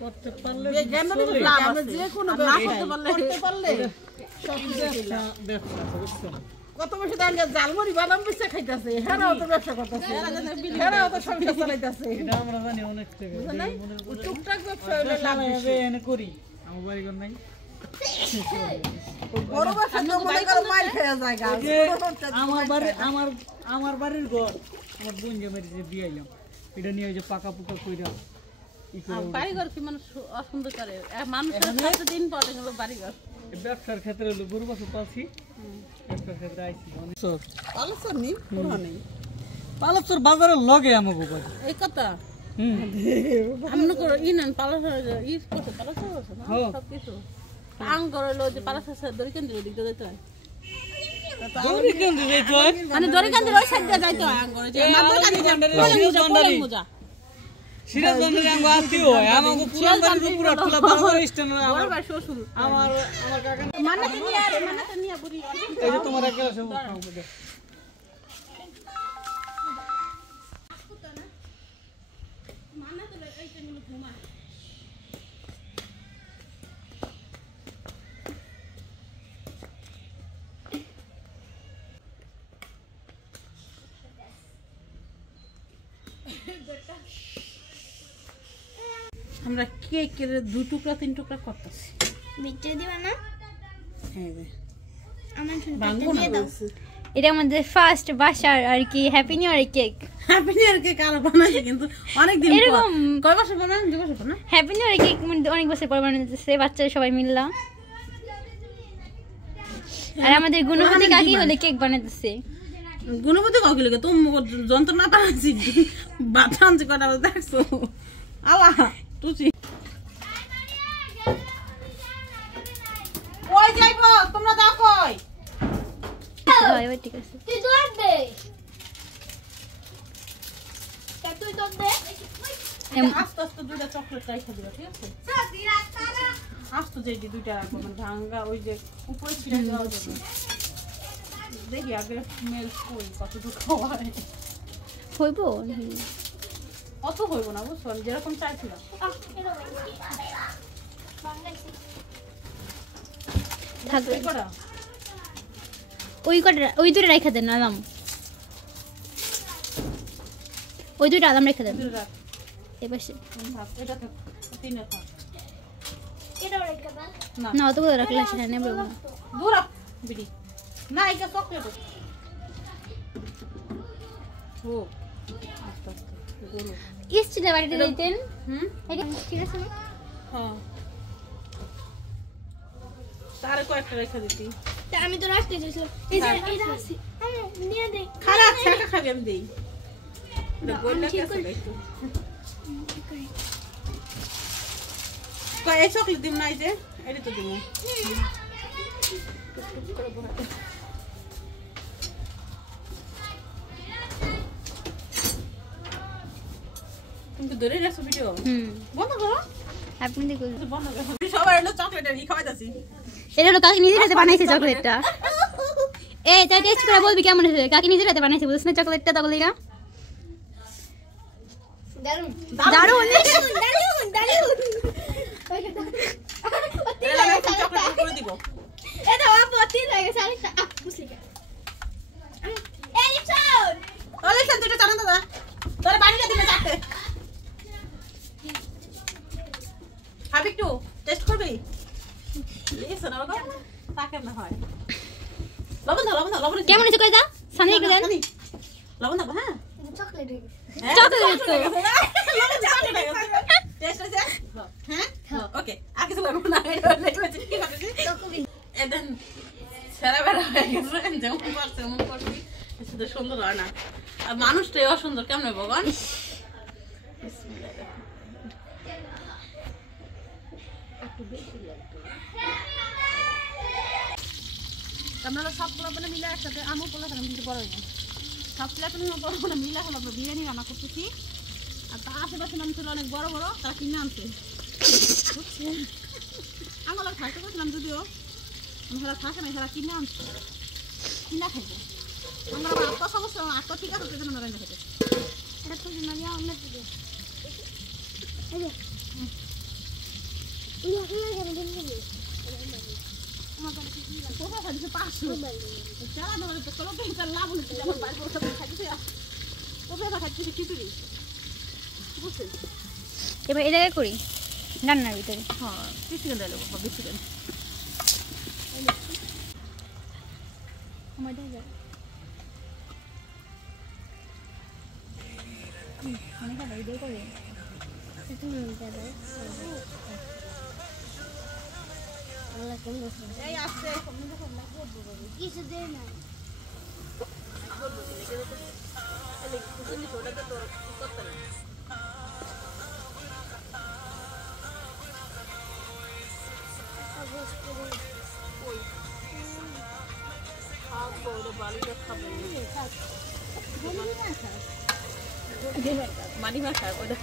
করতে পারলে যে কোনো করতে পারলে কত বছর ধরে জালমুড়ি বাদাম পিঠা খাইতাছে হেরাও তো ব্যবসা করতেছে হেরাও তো সংসার চালাইতাছে এটা আমরা জানি অনেক টাকা টুকটাক ব্যবসা হইলে লাভ বেশি এনে করি আমার বাড়ি ঘর নাই বড় ব্যবসা তো মনে করো মার খেয়ে যায় আমার বাড়ির ঘর আমার বোন যে মেরেছে বিয়াইলাম এটা নিয়ে যে পাকা পুকা কইরা বাড়িঘর কি মানুষ অসুন্দর করে মানুষের সাথে দিন পরে গেল বাড়িঘর ব্যবসার ক্ষেত্রে হলো গরু বছর পাচ্ছি ব্যবসার ক্ষেত্রে আইছি পালসর নেই পুরো নেই পালাচর বাজারের লগে আমাকে বাড়ি এই কথা আমন করে ইনান পালাচর ইস করতে পালাচর আছে না সব কিছু আং করে লো যে পালাচর দড়ি কেন্দ্র দিকে যেতে হয় দড়ি কেন্দ্র যাইতো মানে দড়ি কেন্দ্র ওই সাইড দিয়ে যাইতো আং করে যে মজা সিরাজগঞ্জের আঙ্গ আত্মীয় হয় আমাকে পুরান বাড়ির পুরা খোলা বাজার স্ট্যান্ড বড় ভাই শ্বশুর আমার কাকা মানাতে নিয়ে বুড়ি এই যে তোমার একটা সব আমরা কেকের 2 টুকরা 3 টুকরা করতেছি বিটে দিবা না হ্যাঁ রে আমার ভাঙবো না এটা আমাদের ফার্স্ট বাসার আর কি happy new year cake happy new year cake আলো বানাইছে কিন্তু অনেক দিন পর এরকম কয় বছর বানান 2 বছর না হ্যাপি নিউ ইয়ার কেক অনেক বছর পর বানাইতেছে বাচ্চারা সবাই মিললাম আর আমাদের গুণবতী কাকি হলে কেক বানাইতেছে গুণবতী কাকি লাগে তুমি যন্ত্রণা বানাইছি বাতানছি কটা দেখছো আলা তুই ওই যাইবো তোমরা দাও কই এবার ঠিক আছে তুই দৌড় দে তুই দৌড় দে আস্তে আস্তে দুইটা চকলেট রাইখা দিবা ঠিক আছে আস্তে যে দুইটা রাখবো মানে ভাঙা ওই যে উপরে ছিড়ে দেওয়া যাবে দেখি আগে মেল কই কতটুকু হয় হইব অত হইব না বুঝছো যেরকম চাইছিলাম থাকবে কটা ওই দুটো রেখে দেন আলাম ওই দুটো আলাম রেখে দেন এবার এটা তো তিনটা থাক এটাও রেখে দাও না অতগুলো রাখলে সেটা নেবো না দূর বিড়ি না এটা চকলেট ও আস্তে আস্তে বলো স্টিলের বাড়িতে দিতেন এটা ঠিক আছে না হ্যাঁ তারে কয়েকটা রেখে দিতি তা আমি তো রাখতে চাইছিলাম এই যে এটা আছে আমি নিয়ে দে খারাপ ছাকা খাবি আমি দেই বললা কি আছে একটু কই এই চকলেট দিম নাই যে এডি তো দিমু তুমি ধরে রাখছো ভিডিও বন্ধ করো আপনি দেখুন বন্ধ করো সবাই হলো চকলেট আর খাওয়াইতাছি এটা হলো কাকি নিজের হাতে বানাইছে চকলেটটা এই তাই টেস্ট করে বলবি কেমন হয়েছে কাকি নিজের হাতে বানাইছে বুঝছ না চকলেটটা তখন লিগা দারুন দারুণ চকলেট করে দিব এটা আপত্তি লাগে সারিটা বুঝলি এই চল ওলে সেন দুটো টানা দাদা তোর বাড়িতে দিলে চারটে খাবি একটু টেস্ট করবি লিসন আর বাবা তাকে না হয় লবণ দাও কেমন হয়েছে কই দা সানি একটু দেন লবণ দাও হ্যাঁ চকলেট চকলেট তো টেস্ট হয়েছে হ্যাঁ ওকে আগে তো লবণ না এটা হয়েছে কি করছিস এদেন সারা বেলা হয়ে গেছে যেমন করছে এমন করছি শুধু সুন্দর হয় না আর মানুষটাই অসুন্দর কেমন ভগবান আপনারা সব পোলাপনে মিলে একসাথে আমও পোলাপনে কিন্তু বড় হই না সব পোলাপনে বড় মিলে এখন আমরা বিরিয়ানি রান্না করতেছি আর তার আশেপাশে নাম ছিল অনেক বড় বড় তারা কিনে আনছে আমরা খাইতে করছিলাম যদিও আমরা থাকে না তারা কিনে আনছে কিনা খাইবো আমরা আত্মা সমস্যা আত্মা ঠিক আছে সেজন্য আমরা রান্না খেতে এটা তো না আমরা দিই এই যে পোকা খাইছে 500 চালা ধরে তো কলকে তার লাভ হচ্ছে আমার বাইরে পোকা খাইছে পোকা খাইছে খিচুড়ি বুঝছেন এবার এই জায়গায় করি রান্নার ভিতরে হ্যাঁ বেশি করে দেবো বেশি করে আমার দাও অনেক ভালো দিয়ে করে এই আসছে কিছু দে না মানি মা খায় ওটা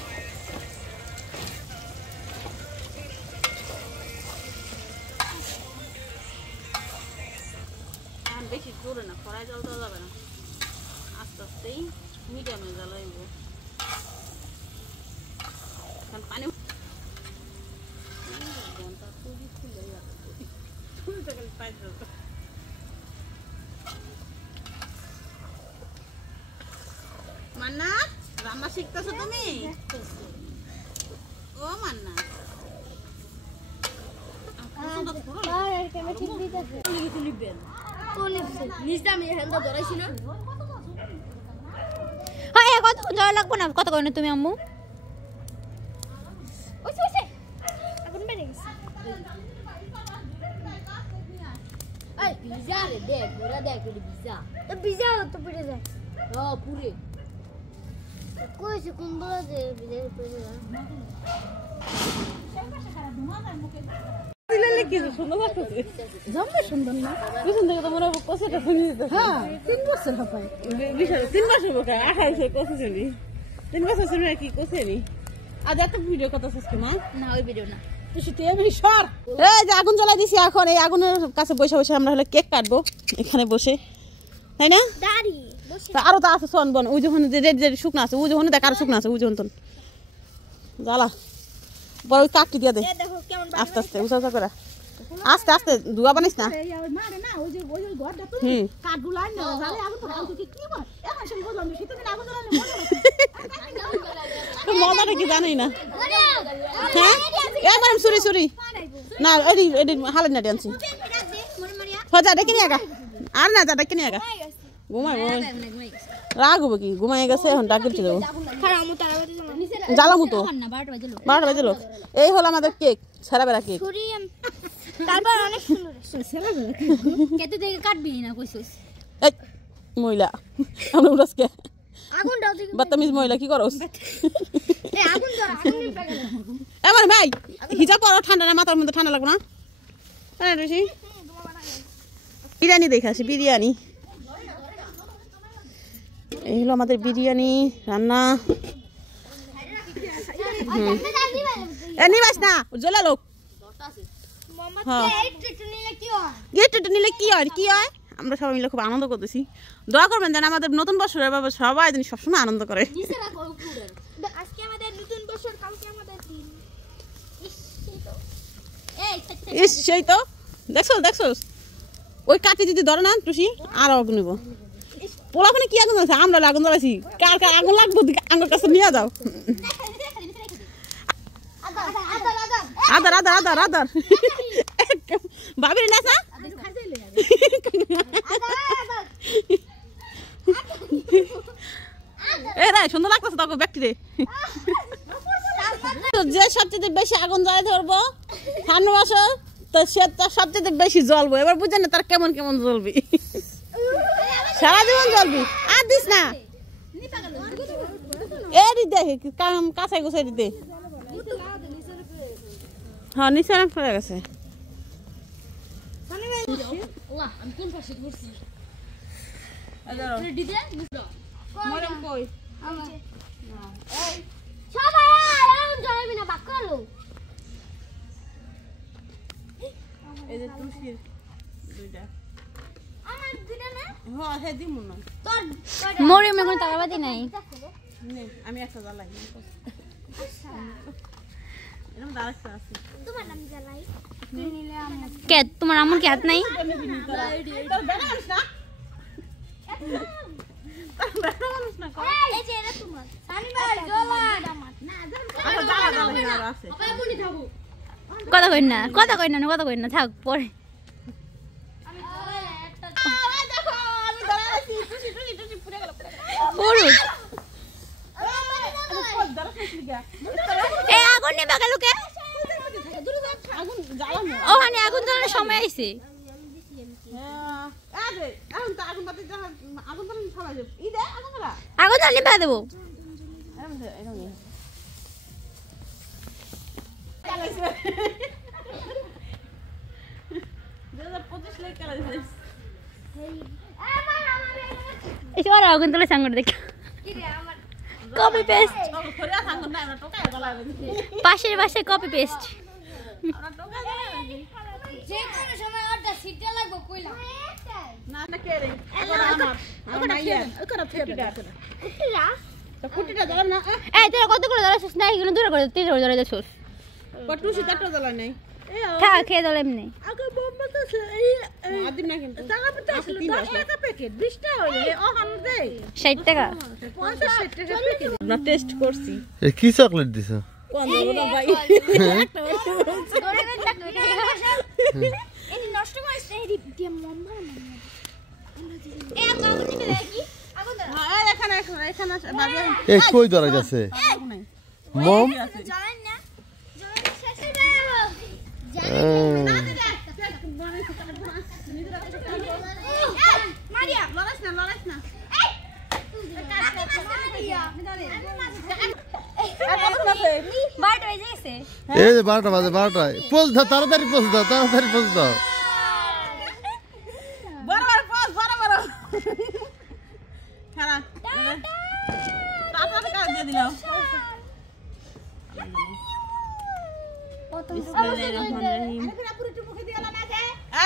বেশি জোরে না কড়াই জল দেওয়া যাবে না আস্তে আস্তেই মিডিয়ামে জ্বালাইব কারণ পানি মান্না রান্না শিখতেছো তুমি ও মান্না আর কেন ঠিক দিতেছে কিছু লিখবেন কোন নিচটা আমি হ্যান্ডা ধরাইছি না হ্যাঁ কত যাওয়া লাগবো না কত করে তুমি আম্মু ওইছে ওইছে এখন বেড়ে গেছে এই পিজা রে দেখ ওরা দেখ ওই পিজা তো পিজা তো পড়ে যায় হ্যাঁ পুরে কইছে কোন বলা যে পিজা পড়ে যায় দিলে কি সুন্দর লাগতেছে জামা সুন্দর না পিছন থেকে তো মনে হয় কষেটা শুনি দিতে হ্যাঁ 3 বছর হয় বিশাল 3 বছর বকা 28 কষে শুনি 3 বছর শুনি কি কষেনি আজ এত ভিডিও কথা শুনছি না না ওই ভিডিও না এই যে আগুন জ্বালাই দিছি এখন এই আগুনের কাছে বসে বসে আমরা হলে কেক কাটবো এখানে বসে তাই না দাঁড়ি বসে আরো তো আছে সন বন ওই যখন যে রেড রেড শুকনা আছে ওই যখন দেখ আরো শুকনা আছে ওই যখন জ্বালা বড় ওই কাকটি দিয়ে দে দেখো কেমন আস্তে আস্তে উঁচা উঁচা করে আস্তে আস্তে ধোয়া বানিস না মারে না ওই যে ঘরটা তো হুম কাঠগুলো আন না জালে আগুন তো আগুন কি বল এখন সব বললাম শীতদিন আগুন জ্বালালে মজাটা কি জানি না হ্যাঁ এবার সুরি সুরি না এডি এডি হালে না ডান্সি হজা ডেকে নিয়ে আগা আর না যা ডেকে নিয়ে আগা ঘুমাই রাগ হবে কি ঘুমাই গেছে এখন ডাক দিতে দেবো জ্বালামু তো 12টা বাজলো এই হলো আমাদের কেক সারা বেলা কেক তারপর অনেক সুন্দর কেটে থেকে কাটবি না কইছিস এই মহিলা আমরা উড়াসকে আগুন দাও দেখি বদতমিজ মহিলা কি করস এ আগুন দাও আগুন নিভে গেল এবার ভাই হিজাব পরো ঠান্ডা না মাথার মধ্যে ঠান্ডা লাগবে না হ্যাঁ ঋষি বিরিয়ানি দেখে আসি বিরিয়ানি এই হলো আমাদের বিরিয়ানি রান্না এ নিবাস না জ্বলা লোক হ্যাঁ গেট নিলে কি হয় কি হয় আমরা সবাই মিলে খুব আনন্দ করতেছি দোয়া করবেন যেন আমাদের নতুন বছরের ব্যাপারে সবাই যেন সবসময় আনন্দ করে আজকে আমাদের নতুন বছর কালকে আমাদের দিন ইস সেই তো দেখছো দেখছো ওই কাঠি যদি ধরে না টুসি আর আগুন নিব পোলাখানে কি আগুন আছে আমরা আগুন জ্বালাইছি কার কার আগুন লাগবো আমার কাছে নিয়ে যাও আদার আদার আদার আদার ভাবির না এ রে সুন্দর লাগতেছে তখন ব্যক্তি রে যে সবচেয়ে বেশি আগুন জ্বালাই ধরবো ঠান্ডা বছর তো সে তার সবচেয়ে বেশি জ্বলবো এবার বুঝেন না তার কেমন কেমন জ্বলবি সারা জীবন জ্বলবি আর দিস না এ দিতে কাঁচাই গোছাই দিতে হ্যাঁ নিচে অনেক পড়ে গেছে এই যে তুলসীর দুইটা আমার দিনা না হ্যাঁ হে দিমু না তোর মোরে মে কোন টাকাবাদি নাই নে আমি একটা জ্বালাই এরকম আরেকটা আছে তোমার নাম জ্বালাই কে তোমার আম্মুর কি হাত নাই? কথা কই না থাক পরে। আগুন নেবে গেল কে? ওখানে আগুন জ্বালানোর সময় আইছে। আগুন জ্বালিয়ে ভেঙে দেবো। আগুন তোলা সাঙ্গর দেখ কপি পেস্ট পাশের বাসায় কপি পেস্ট যে কোনো সময় ওটা সিটে লাগবে কইলা না না কে রে কুটিটা দাও না। এই তোরা কতগুলো ধরাছিস না? এগুলো দূরে করে 3 করে ধরে যাচ্ছিস। কটুসি কাটো জ্বালা নাই খা খেয়ে দলে এমনি আগে বোম্বা তো এই আদিম না কিন্তু টাকা পড়তে আসলো 10 টাকা প্যাকেট 20 টা হলো ও হাম দে 60 টাকা 50 টাকা প্যাকেট না টেস্ট করছি। এ কি চকলেট দিছো? কোন বড় ভাই একটা এনি নষ্ট করিস না এডি দিয়ে মম্মা এ আগুন নিবে দেখি আগুন ধর হ্যাঁ এখানে বাবা এ কই ধরা গেছে? মম জানেন না শেষে যাবো মারিয়া লড়াস না বারটা বেজে গেছে এই যে 12টা বাজে 12টা পোজ দাও তাড়াতাড়ি পোজ দাও বড় খারাপ টাটা দিয়ে দিলাম।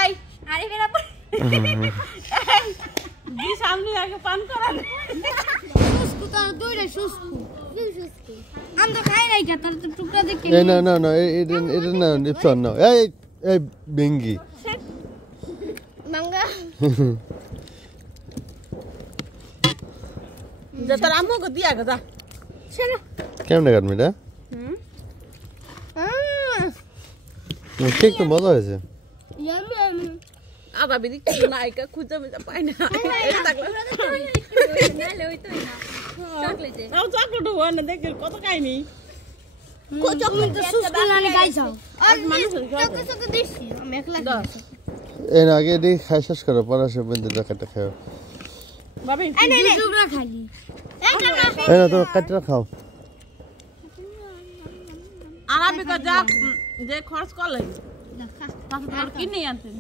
এই আরে ফেরা দি সামনে আগে পান করা সুস্কু তো দুইটা সুস্কু আমি তো খাই নাই তার তো টুকরা দেখে এই না এটা না নিপছন না এই বেঙ্গি মাঙ্গা যে তোর আম্মুকে দিয়া গো যা কেমনে কাটমি এটা? কেক তো মজা হয়েছে। আদা বিদি নাইকা খুঁজে পাই না এটা থাকলে চকলেট হওয়া না দেখে কত খাইনি চকলেট তো সুস্কু লানে গাইছাও আর মানুষ চকলেট দিছি আমি একলা এই না আগে এটি খাই শেষ করো পরে সে বন্ধু দেখাটা খাও। ভাবি এই নে টুকরা খালি এই না তো কাটটা খাও। আরামে কা যা যে খরচ করলে তারপর কিনে আনতেন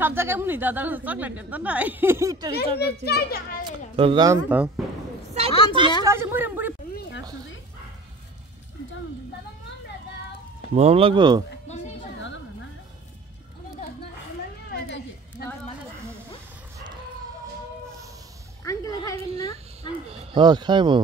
সব জায়গায় মুনি দাদার চকলেট তো না ইটারি চকলেট তো রাম তাও মম লাগবো? আঙ্কেল খাইবেন না হ্যাঁ খাইবো।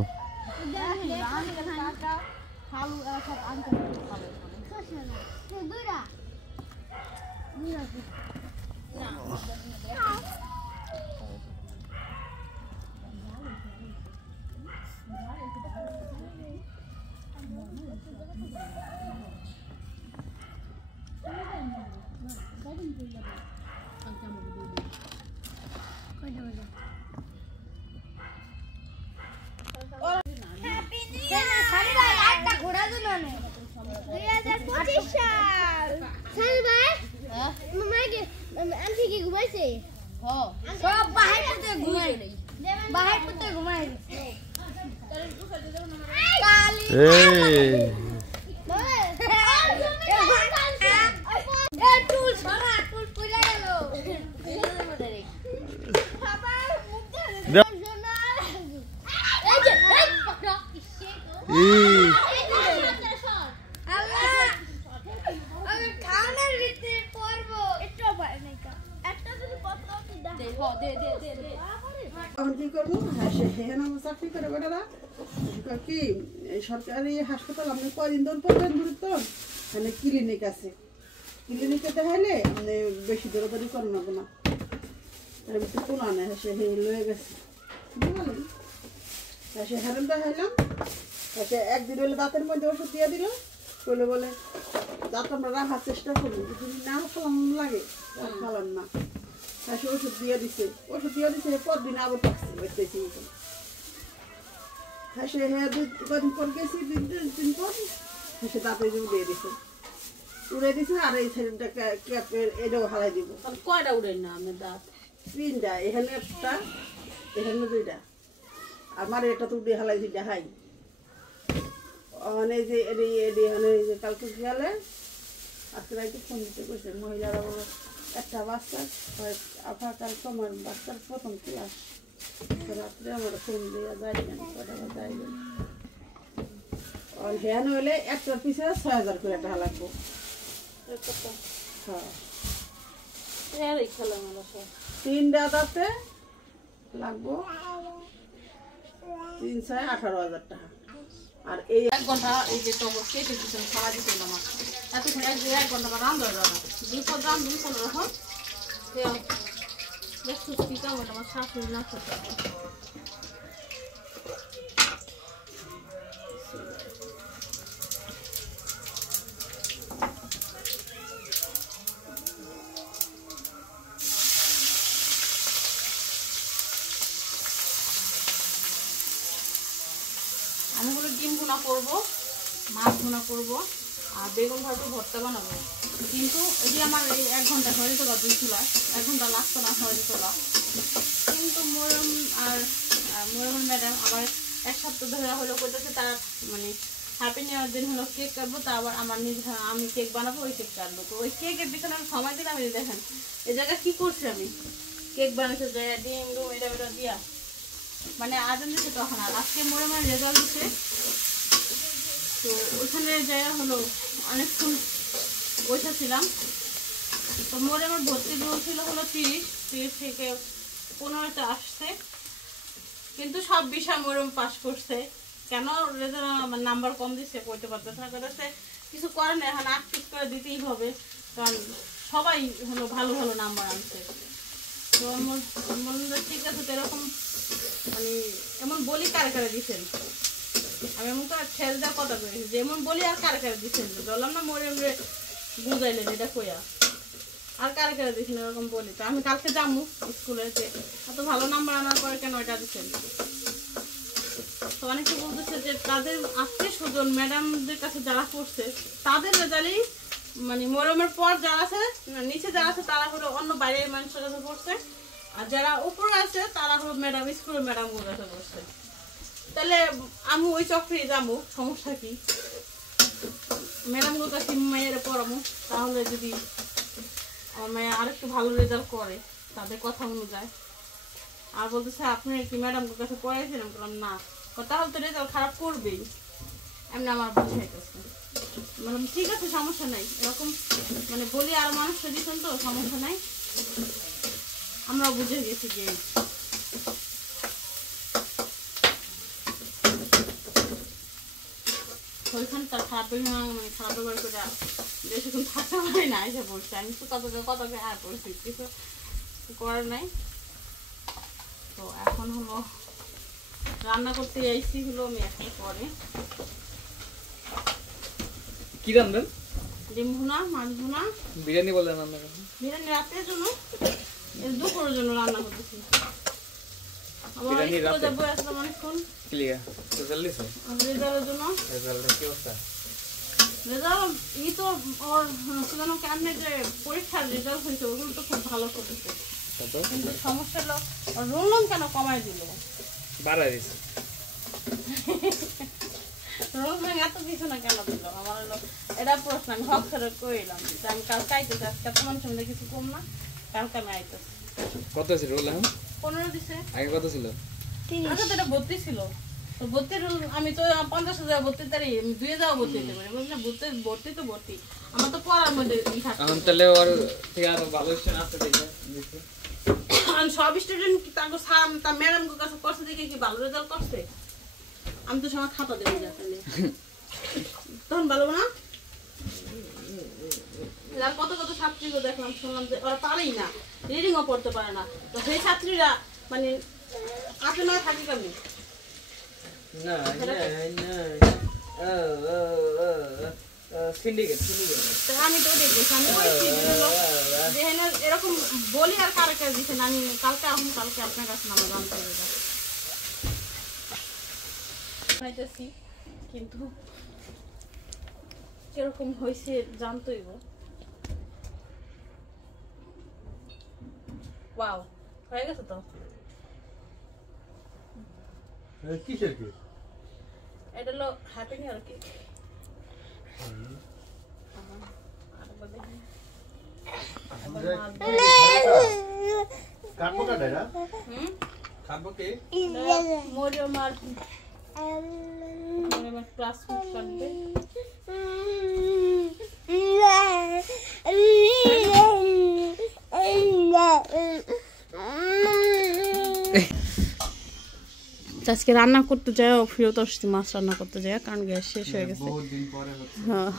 ঘোড়া দুনো 2025 সাল সাল ভাই মামাকে আন্টি কি ঘুমাইছে সব বাহির পথে ঘুমাই বাহির পথে ঘুমাই কালি এই টুল সরা টুল পড়ে গেল বাবা মুখ ধরে সোনা এই যে এই পকড়া ইসে আমি খানার ভিতরে পড়বো একটু পারে নাই কা একটা যদি পত্র দে যাবো হ্যাঁ সে হেন আমার চাকরি করে বেটারা কি এই সরকারি হাসপাতাল আপনি কয়দিন দূর পড়বেন দূর তো এখানে ক্লিনিক আছে ক্লিনিকে দেখাইলে মানে বেশি দৌড়াদৌড়ি করে নেবো না এর ভিতরে কোনো আনে সে হে লয়ে গেছে বুঝলেন সে হেরেন দেখাইলাম সে একদিন হলে দাঁতের মধ্যে ওষুধ দিয়ে দিল বলে বলে দাঁত আমরা রাখার চেষ্টা করবো যদি না ফেলাম লাগে ফেলাম না সে ওষুধ দিয়ে দিছে পরদিন আবার পাচ্ছি বেঁচেছি হ্যাঁ সে হ্যাঁ কদিন পর গেছি দিন পর সে দাঁতে দিয়ে দিছে উড়ে দিছে আর এই সাইডটা ক্যাপের এটাও হালাই দিব কয়টা উড়ে না আমার দাঁত 3টা এখানে একটা এখানে 2টা আমার এটা তো উড়ে হালাই দিটা হাই অনেক যে এডি মানে যে কালকে গেলে আজকে রাইতে ফোন দিতে কইছে মহিলারা বলে একটা বাচ্চা আপনার তোমার বাচ্চার প্রথম ক্লাস রাত্রে আমার ফোন দিয়ে যাইবেন কটা যাইবেন আর হ্যাঁ হলে একটার পিছে 6000 করে টাকা লাগবো হ্যাঁ খেলাম আমরা সব 3টা দাঁতে লাগবো 318,000 টাকা আর এই 1 ঘন্টা এই যে টবর কেটে দিচ্ছেন খাওয়া দিচ্ছেন আমার এতক্ষণ 1 ঘন্টা বা রান্না যাবে না 2 গ্রাম 2 রকম দেখছো কি কেমন আমার শাশুড়ি না করতে আমি হলো ডিম ভুনা করবো মাছ ভুনা করবো আর বেগুন ভাজা ভর্তা বানাবো কিন্তু এই যে আমার এই 1 ঘন্টা হয়ে যেত 2 চুলা 1 ঘন্টা লাগতো না হয়ে যেত কিন্তু মরম আর মরম ম্যাডাম আবার 1 সপ্তাহ ধরে হলো করতেছে তারা মানে হ্যাপি নিউ ইয়ার দিন হলো কেক কাটবো তা আবার আমার আমি কেক বানাবো ওই কেক কাটবো তো ওই কেকের পিছনে আমি সময় দিলাম এই দেখেন এই জায়গায় কী করছি আমি কেক বানাতে যাই ডিম ডুম এটা দিয়া মানে আজান দিচ্ছে তখন আর আজকে মরমের রেজাল্ট দিচ্ছে তো ওইখানে যাওয়া হলো অনেকক্ষণ বসেছিলাম তো মরমের ভর্তি দূর ছিল হলো 30 থেকে 15টা আসছে কিন্তু সব বিষয় মরম পাস করছে কেন রেজাল্ট আমার নাম্বার কম দিচ্ছে কইতে পারতেছে না কইতেছে কিছু করে না এখন 8 পিস করে দিতেই হবে কারণ সবাই হলো ভালো ভালো নাম্বার আনছে তো মনে ঠিক আছে তো এরকম মানে এমন বলি কারে কারে দিচ্ছেন আমি এমন করে ঠেল দেওয়ার কথা করেছি যেমন বলি আর কারে কারে দিচ্ছেন বললাম না মরে বুঝাইলেন এটা কইয়া আর কারে কারে দিচ্ছেন এরকম বলি তো আমি কালকে যাবো স্কুলে যে এত ভালো নাম্বার আনার পরে কেন এটা দিচ্ছেন তো অনেকে বলতেছে যে তাদের আত্মীয় স্বজন ম্যাডামদের কাছে যারা করছে তাদের রেজাল্টই মানে মরমের পর যারা আছে নিচে যারা আছে তারা হলো অন্য বাইরের মানুষের কাছে পড়ছে আর যারা উপরে আছে তারা হলো ম্যাডাম স্কুলের ম্যাডামগুলোর কাছে পড়ছে তাহলে আমি ওই চক্রে যাবো সমস্যা কি ম্যাডামগুলোর কাছে মেয়েরা পড়াবো তাহলে যদি আমার মেয়ে আরেকটু ভালো রেজাল্ট করে তাদের কথা অনুযায়ী আর বলতেছে আপনি কি ম্যাডামগুলোর কাছে পড়াইছিলেন বললাম না তাহলে তো রেজাল্ট খারাপ করবেই এমনি আমার বুঝাইতেছে মানে ঠিক আছে সমস্যা নাই এরকম মানে বলি আর মানুষটা দিচ্ছেন তো সমস্যা নাই আমরা বুঝে গেছি যে ওইখানটা খারাপ মানে খারাপ ব্যবহার করে বেশিক্ষণ থাকতে পারি না এসে পড়ছে আমি তো কত পড়ছি কিছু করার নাই তো এখন হলো রান্না করতে আইসি হলো আমি এখন পরে কি রান্না ডিম ভুনা মাছ ভুনা বিরিয়ানি বলে রান্না করেন বিরিয়ানি রাতের জন্য দুপুরের জন্য রান্না করতেছি আমার বিরিয়ানি রাতে যাবো আসলাম অনেকক্ষণ ক্লিয়ার রেজাল্ট দিছে রেজাল্টের জন্য রেজাল্টের কি অবস্থা রেজাল্ট এই তো ওর সেজন্য কেমনে যে পরীক্ষার রেজাল্ট হয়েছে ওগুলো তো খুব ভালো করেছে কিন্তু সমস্যা হলো রোলন কেন কমাই দিল বাড়াই দিছে রোল এত কিছু না কেন দিল আমার হলো এটা প্রশ্ন আমি হক করে কইলাম যে আমি কালকে আইতেছি আজকে তোমার সঙ্গে কিছু কম না কালকে আমি আইতেছি কত ছিল রোল এখন 15 দিছে আগে কত ছিল আচ্ছা তো এটা 32 ছিল তো 32 রোল আমি তো 50,000 32 তারিখ আমি 2,000 ভর্তি দিতে পারি বুঝলে ভর্তি তো ভর্তি আমার তো পড়ার মধ্যে এখন তাহলে ওর থেকে আরো ভালো স্টেশন আছে দেখে সব স্টুডেন্ট তাকে স্যার তা ম্যাডাম কাছে করছে দেখে কি ভালো রেজাল্ট করছে আমি তো সময় খাতা দেবো যাতে তখন ভালো না আর কত কত ছাত্রীকে দেখলাম শুনলাম যে ওরা পারেই না রিডিংও পড়তে পারে না তো সেই ছাত্রীরা মানে আসে না থাকে কেমনি আমি তো দেখেছি আমি যে এরকম বলি আর কারে কাছে দিচ্ছেন আমি কালকে আপনার কাছে নাম জানতে পাইতেছি কিন্তু কিরকম হয়েছে জানতোই গো ওয়াও হয়ে গেছে তো কিসের কেক এটা হলো হ্যাপি নিউ ইয়ার কেক কাটবো কাটাইরা খাবো কে মোরে মার ক্লাস করবে আজকে রান্না করতে যাই ফিরত আসছি মাছ রান্না করতে যাই কারণ গ্যাস শেষ হয়ে গেছে হ্যাঁ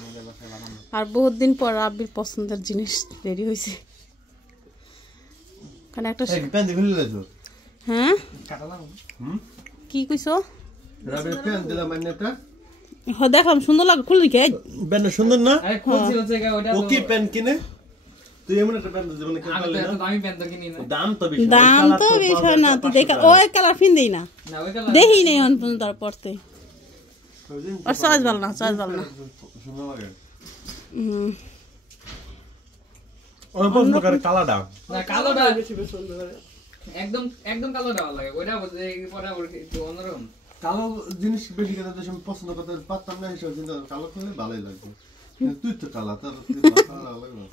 আর বহুত দিন পর রাব্বির পছন্দের জিনিস রেডি হয়েছে কারণ একটা হ্যাঁ কি কইছো রাবের প্যান দিলাম মাইনেটা হ্যাঁ দেখলাম সুন্দর লাগে খুললি কে প্যান সুন্দর না আরে খুলছি হচ্ছে ওটা ও কি প্যান কিনে তুই এমন একটা প্যান জীবনে কে আমি তো দামি প্যান তো কিনি না দাম তো বেশি দাম তো বেশি হয় না তুই দেখা ওই কালার ফিন দেই না না ওই কালার দেখি নেই অন পর্যন্ত তার পড়তে আর চয়েস ভালো না সুন্দর লাগে হুম ওই পছন্দ করে কালাটা না কালোটা একদম একদম কালোটা ভালো লাগে ওইটা বলতে পরে একটু অন্যরকম কালো জিনিস বেশি খেতে তো আমি পছন্দ করতে পারতাম না হিসেবে চিন্তা কালো খেলে ভালোই লাগবে তুই তো কালা তোর ভালো লাগবে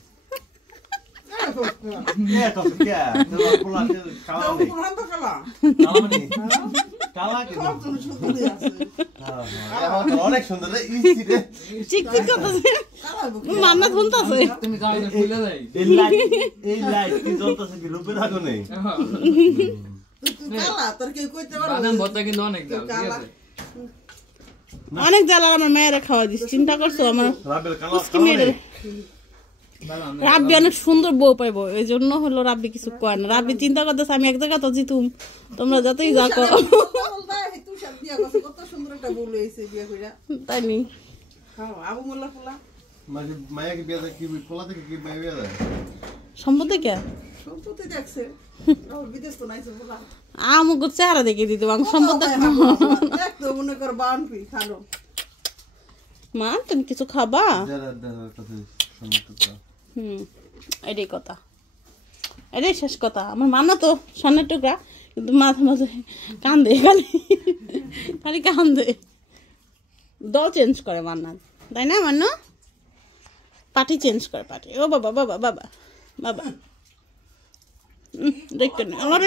অনেক সুন্দর চিকচিক করতেছে মান্না শুনতেছে তুমি যাও এটা খুলে যাই এই লাইট কি জ্বলতেছে কি রূপের আগুনে বাদাম ভর্তা কিন্তু অনেক দাম ঠিক আছে অনেক জ্বালা আমার মেয়েরা খাওয়া দিস চিন্তা করছো আমার রাব্বি অনেক সুন্দর বউ পাইবো এই জন্য হলো রাব্বি কিছু কয় না রাব্বি চিন্তা করতেছে আমি এক জায়গা তো জিতুম তোমরা যতই যা করো তাই নি মায়াকে বিয়ে দেয় কি পোলা থেকে কি মায়া বিয়ে দেয় সম্পত্তি কে আমাকে চেহারা দেখে দিত আমার সম্পত্তি মা তুমি কিছু খাবা এটাই কথা এটাই শেষ কথা আমার মানা তো স্বর্ণের টুকরা কিন্তু মাঝে মাঝে কান্দে খালি কান্দে দল চেঞ্জ করে মান্না তাই না মান্না পার্টি চেঞ্জ করে পার্টি ও বাবা বাবা বাবা বাবা দেখতে নেই আমার